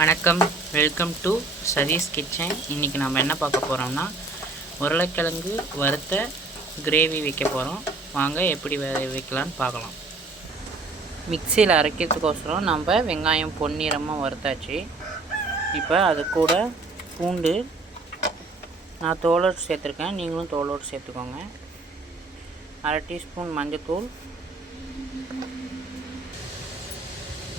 வணக்கம், welcome to Satish kitchen. இன்றைக்கி நம்ம என்ன பார்க்க போகிறோம்னா உருளைக்கிழங்கு வறுத்த கிரேவி வைக்க போகிறோம். வாங்க எப்படி வைக்கலான்னு பார்க்கலாம். மிக்சியில் அரைக்கிறதுக்கோசரம் நம்ம வெங்காயம் பொன்னிறமாக வறுத்தாச்சு. இப்போ அது கூட பூண்டு நான் தோலோடு சேர்த்துருக்கேன், நீங்களும் தோலோடு சேர்த்துக்கோங்க. அரை டீஸ்பூன் மஞ்சள்தூள்,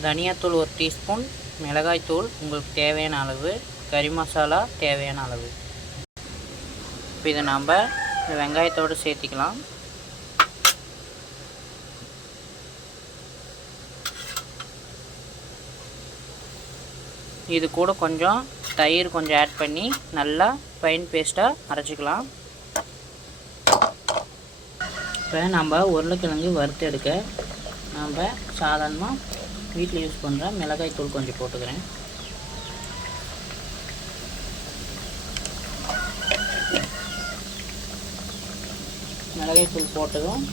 தனியாத்தூள் 1 டீஸ்பூன், மிளகாய்த்தூள் உங்களுக்கு தேவையான அளவு, கறி மசாலா தேவையான அளவு. இப்போ இதை நம்ம வெங்காயத்தோடு சேர்த்திக்கலாம். இது கூட கொஞ்சம் தயிர் கொஞ்சம் ஆட் பண்ணி நல்லா ஃபைன் பேஸ்ட்டாக அரைச்சிக்கலாம். இப்போ நம்ம உருளைக்கிழங்கு வறுத்து எடுக்க நம்ம சாதாரணமாக வீட்டில் யூஸ் பண்ணுற மிளகாய் தூள் கொஞ்சம் போட்டுக்கிறேன். மிளகாய் தூள் போட்டதும்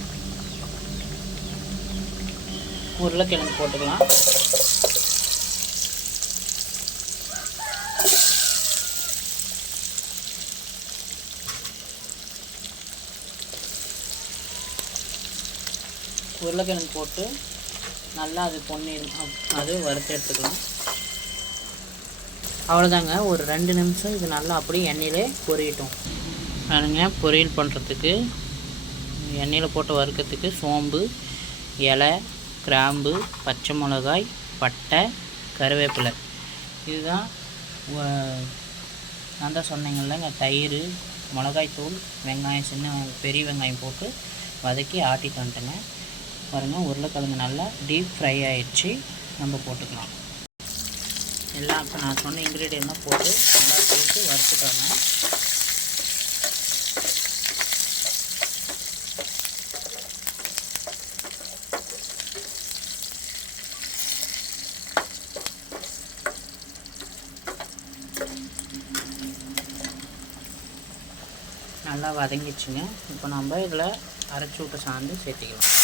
உருளைக்கிழங்கு போட்டுக்கலாம். உருளைக்கிழங்கு போட்டு நல்லா அது அது வறுத்து எடுத்துக்கலாம். அவ்வளோதாங்க, ஒரு 2 நிமிஷம் இது நல்லா அப்படியே எண்ணெயிலே பொரியட்டும். பாருங்க, பொரியல் பண்ணுறதுக்கு எண்ணெயில் போட்டு வறுக்கிறதுக்கு சோம்பு, இலை, கிராம்பு, பச்சை மிளகாய், பட்டை, கருவேப்பிலை, இதுதான். நான் தான் சொன்னீங்கள்லங்க, தயிர், மிளகாய்த்தூள், வெங்காயம், பெரிய வெங்காயம் போட்டு வதக்கி ஆட்டிட்டு வந்துட்டேங்க. பாருங்கள், உருளைக்கிழங்கு நல்லா டீப் ஃப்ரை ஆகிடுச்சு. நம்ம போட்டுக்கலாம் எல்லாம். இப்போ நான் சொன்ன இன்க்ரீடியன்ட்லாம் போட்டு நல்லா சேர்த்து வறுத்துக்கோங்க. நல்லா வதங்கிடுச்சுங்க. இப்போ நம்ம இதில் அரைச்சி விட்ட சாந்து சேர்த்திக்கலாம்.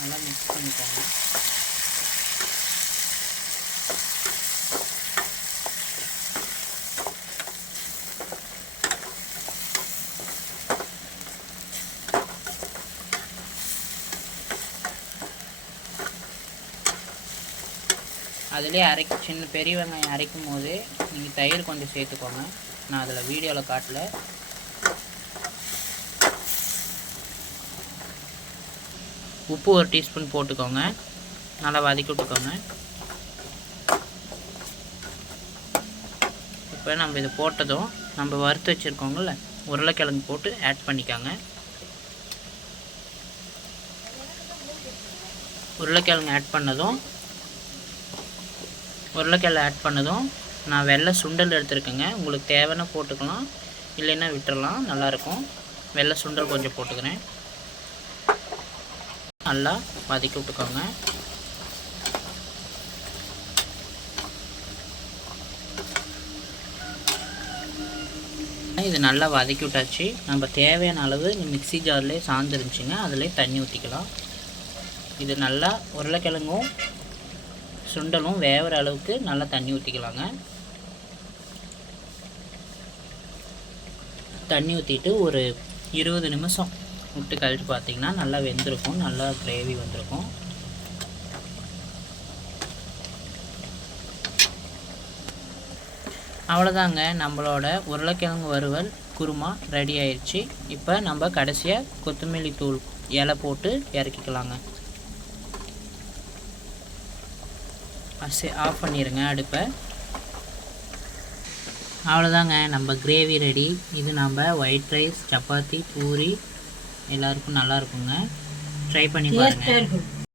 நல்லா மிக்ஸ் பண்ணிக்கோங்க. அதிலே பெரிய வெங்காயம் அரைக்கும் போது நீங்கள் தயிர் கொஞ்சம் சேர்த்துக்கோங்க. நான் அதில் வீடியோவில் காட்டல. உப்பு 1 டீஸ்பூன் போட்டுக்கோங்க. நல்லா வதக்கி விட்டுக்கோங்க. இப்போ நம்ம இதை போட்டதும் நம்ம வறுத்து வச்சுருக்கோங்கள்ல உருளைக்கிழங்கு போட்டு ஆட் பண்ணிக்கோங்க. உருளைக்கிழங்கு ஆட் பண்ணதும் நான் வெள்ளை சுண்டல் எடுத்துருக்கேங்க. உங்களுக்கு தேவைன்னா போட்டுக்கலாம், இல்லைன்னா விட்டுறலாம், நல்லாயிருக்கும். வெள்ளை சுண்டல் கொஞ்சம் போட்டுக்கிறேன். நல்லா வதக்கி விட்டுக்கோங்க. இது நல்லா வதக்கி விட்டாச்சு. நம்ம தேவையான அளவு மிக்ஸி ஜார்லேயே சாந்துருந்துச்சுங்க, அதிலே தண்ணி ஊற்றிக்கலாம். இது நல்லா உருளைக்கிழங்கும் சுண்டலும் வேகிற அளவுக்கு நல்லா தண்ணி ஊற்றிக்கலாங்க. தண்ணி ஊற்றிட்டு ஒரு 20 நிமிஷம் விட்டு கழிச்சு பார்த்திங்கன்னா நல்லா வெந்திருக்கும், நல்லா கிரேவி வந்திருக்கும். அவ்வளோதாங்க, நம்மளோட உருளைக்கிழங்கு வறுவல் குருமா ரெடி ஆயிடுச்சு. இப்போ நம்ம கடைசியாக கொத்தமல்லி தூள் இலை போட்டு இறக்கிக்கலாங்க. ஆஃப் பண்ணிடுங்க அடுப்பை. அவ்வளோதாங்க, நம்ம கிரேவி ரெடி. இது நம்ம ஒயிட் ரைஸ், சப்பாத்தி, பூரி எல்லாருக்கும் நல்லா இருக்குங்க. ட்ரை பண்ணி பாருங்கள்.